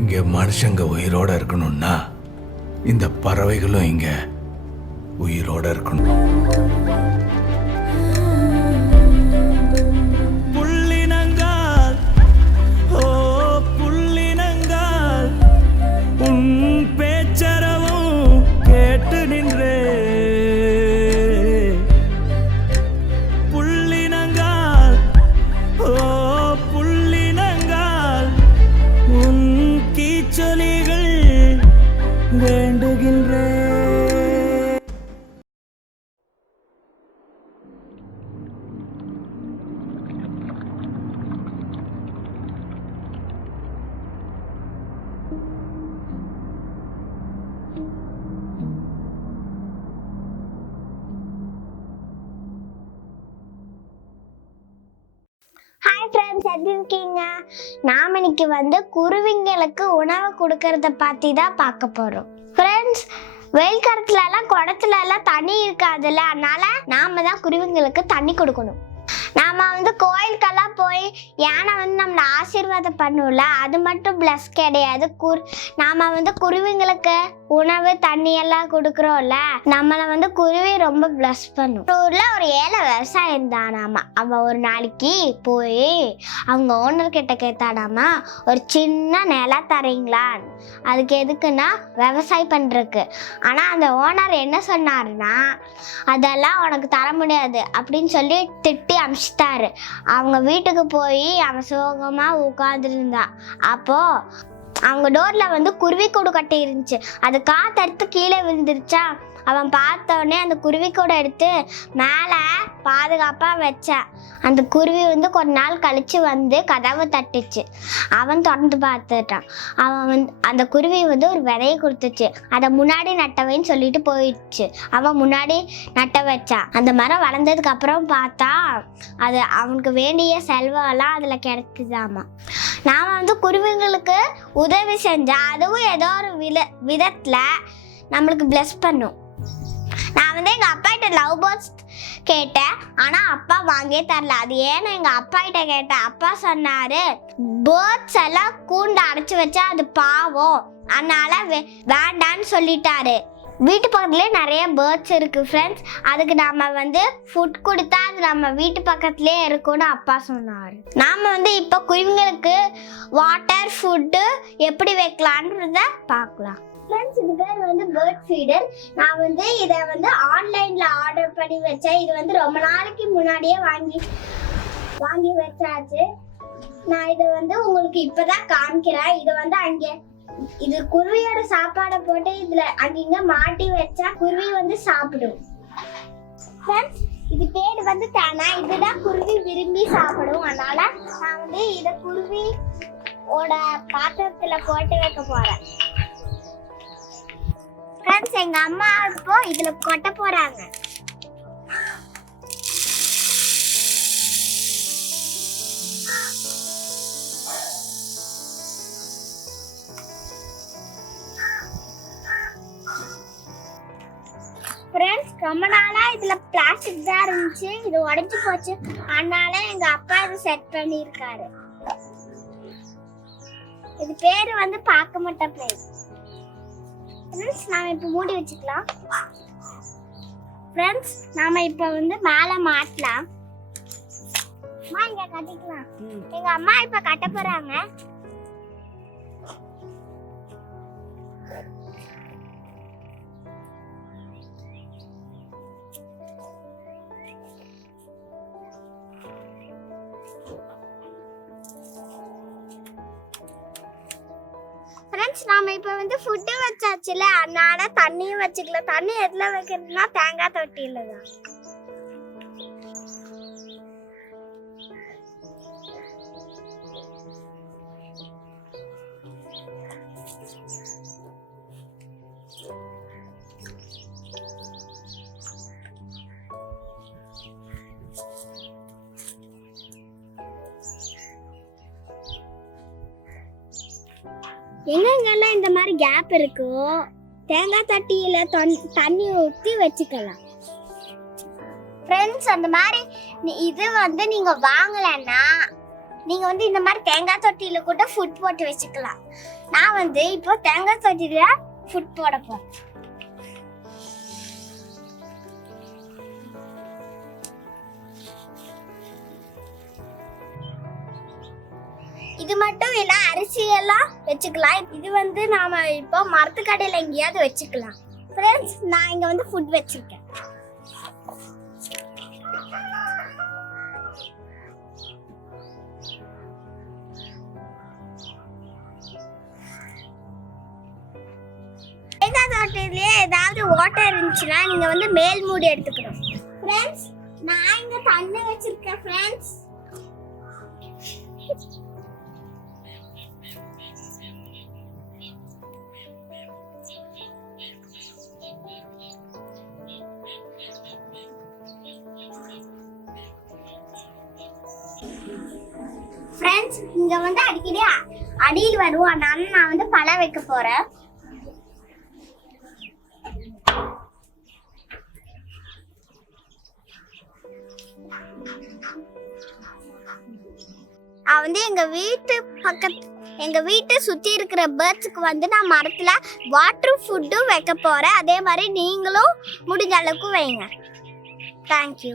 இங்க மனுஷங்க உயிரோட இருக்கணும்னா இந்த பறவைகளும் இங்க உயிரோட இருக்கணும். புள்ளினங்கால் ஓ புள்ளினங்கால் உன் பேச்சரவும் கேட்டு நின்றே. புள்ளினங்கால் ஓ புள்ளினங்கால் உன் கீச்சொலிகள் வேண்டுகின்றே. ஹாய் ஃப்ரெண்ட்ஸ், எப்படி இருக்கீங்க? நாம் இன்னைக்கு குருவிங்களுக்கு உணவு கொடுக்கறத பற்றி தான் பார்க்க போகிறோம். ஃப்ரெண்ட்ஸ், வெயில் காலத்துலலாம் குடத்துலலாம் தண்ணி இருக்காதுல்ல, அதனால நாம் தான் குருவிங்களுக்கு தண்ணி கொடுக்கணும். நாம் கோயிலுக்கெல்லாம் போய் யானை நம்மளை ஆசீர்வாதம் பண்ணும்ல, அது மட்டும் ப்ளஸ் கிடையாது. நாம் குருவிங்களுக்கு உணவு தண்ணி எல்லாம் கொடுக்குறோம்ல, நம்மளை குருவி ரொம்ப ப்ளஸ் பண்ணும். ஊரில் ஒரு ஏழை விவசாயம் தானாமா. அவன் ஒரு நாளைக்கு போய் அவங்க ஓனர்கிட்ட கேட்டானாமா, ஒரு சின்ன நிலம் தரீங்களான்னு. அதுக்கு எதுக்குன்னா விவசாயம் பண்ணுறதுக்கு. ஆனால் அந்த ஓனர் என்ன சொன்னாருன்னா, அதெல்லாம் உனக்கு தர முடியாது அப்படின்னு சொல்லி திட்டி அமிச்சிட்டாரு. அவங்க வீட்டுக்கு போய் அவன் சோகமாக உட்காந்துருந்தான். அப்போது அவங்க டோரில் குருவி கூடு கட்டி இருந்துச்சு. அது காத்தடுத்து கீழே விழுந்துருச்சா. அவன் பார்த்தோடனே அந்த குருவி கூட எடுத்து மேலே பாதுகாப்பாக வச்சான். அந்த குருவி கொஞ்ச நாள் கழித்து கதவை தட்டுச்சு. அவன் திறந்து பார்த்துட்டான். அவன் அந்த குருவி ஒரு விதையை கொடுத்துச்சு. அதை முன்னாடி நட்டவைன்னு சொல்லிட்டு போயிடுச்சு. அவன் முன்னாடி நட்ட வச்சான். அந்த மரம் வளர்ந்ததுக்கு அப்புறம் பார்த்தா அது அவனுக்கு வேண்டிய செல்வம்லாம் அதில் கிடைக்குதாமா. நாம் குருவிங்களுக்கு உதவி செஞ்சால் அதுவும் ஏதோ ஒரு விதத்தில் நம்மளுக்கு பிளஸ் பண்ணும். நான் எங்கள் அப்பாகிட்ட லவ் பேர்ட்ஸ் கேட்டேன், ஆனால் அப்பா வாங்கியே தரல. அது ஏன்னு எங்கள் அப்பாகிட்ட கேட்டேன். அப்பா சொன்னார், பேர்ட்ஸ் எல்லாம் கூண்டு அடைச்சி வச்சா அது பாவம், அதனால வேண்டான்னு சொல்லிட்டாரு. வீட்டு பக்கத்துலேயே நிறைய பேர்ட்ஸ் இருக்குது ஃப்ரெண்ட்ஸ். அதுக்கு நாம் ஃபுட் கொடுத்தா அது நம்ம வீட்டு பக்கத்துலேயே இருக்கும்னு அப்பா சொன்னார். நாம் இப்போ குருவிங்களுக்கு வாட்டர் ஃபுட்டு எப்படி வைக்கலான்றத பார்க்கலாம். ஃப்ரெண்ட்ஸ், இது பேர் பேர்ட் ஃபீடர். நான் இதை ஆன்லைனில் ஆர்டர் பண்ணி வச்சேன். இது ரொம்ப நாளைக்கு முன்னாடியே வாங்கி வச்சாச்சு. நான் இதை உங்களுக்கு இப்போ தான் காமிக்கிறேன். இது அங்கே இது குருவியோட சாப்பாடை போட்டு இதுல அங்கிங்க மாட்டி வச்சா குருவி சாப்பிடும். ஃப்ரெண்ட்ஸ், இது பேர் தானா. இதுதான் குருவி விரும்பி சாப்பிடும். அதனால நான் இத குருவியோட பாத்திரத்துல போட்டு வைக்க போறேன். ஃப்ரெண்ட்ஸ், எங்க அம்மா இப்போ இதுல கொட்ட போறாங்க. ஃப்ரெண்ட்ஸ், ரொம்ப நாளாக இதில் பிளாஸ்டிக் தான் இருந்துச்சு. இது உடஞ்சி போச்சு. அதனால எங்கள் அப்பா இதை செட் பண்ணியிருக்காரு. இது பேர் பார்க்க மாட்டேன் பிளேஸ். ஃப்ரெண்ட்ஸ், நாம் இப்போ மூடி வச்சுக்கலாம். ஃப்ரெண்ட்ஸ், நாம் இப்போ மேலே மாட்டலாம். அம்மா இங்கே கட்டிக்கலாம். எங்கள் அம்மா இப்போ கட்ட போகிறாங்க. ஃப்ரெண்ட்ஸ், நாம இப்போ ஃபுட்டு வச்சாச்சுல, அதனால தண்ணியும் வச்சுக்கலாம். தண்ணி எதில் வைக்கிறதுனா தேங்காய் தொட்டியில் தான். எங்கெங்கெல்லாம் இந்த மாதிரி கேப் இருக்கோ தேங்காய் தட்டியில தண்ணி ஊற்றி வச்சுக்கலாம். ஃப்ரெண்ட்ஸ், அந்த மாதிரி இது நீங்க வாங்கலன்னா நீங்க வந்து இந்த மாதிரி தேங்காய் தொட்டியில கூட ஃபுட் போட்டு வச்சுக்கலாம். நான் வந்து இப்போ தேங்காய் தொட்டியில ஃபுட் போட போறேன். இது மட்டும் இல்ல, அரிசி எல்லாம் வச்சுக்கலாம். இது வந்து நாம இப்போ மரத்துக்கடையில எங்கேயாவது வச்சுக்கலாம். ஃப்ரெண்ட்ஸ், நான் இங்க வந்து ஃபுட் வச்சிருக்கேன். தேங்காய் தோட்டத்திலே ஏதாவது வாட்டர் இருந்துச்சுன்னா நீங்க வந்து மேல் மூடி எடுத்துக்கணும். ஃப்ரெண்ட்ஸ், நான் இங்க தண்ணி வச்சிருக்கேன். ஃப்ரெண்ட்ஸ், ஃப்ரெண்ட்ஸ் இங்க வந்து அடிக்கடி அடியில் வரும். அதனால நான் வந்து பழம் வைக்க போறேன். வந்து எங்க வீட்டு சுத்தி இருக்கிற பேர்ட்ஸுக்கு வந்து நான் மரத்துல வாட்டர் ஃபுட்டும் வைக்க போறேன். அதே மாதிரி நீங்களும் முடிஞ்ச அளவுக்கு வைங்க. தேங்க்யூ.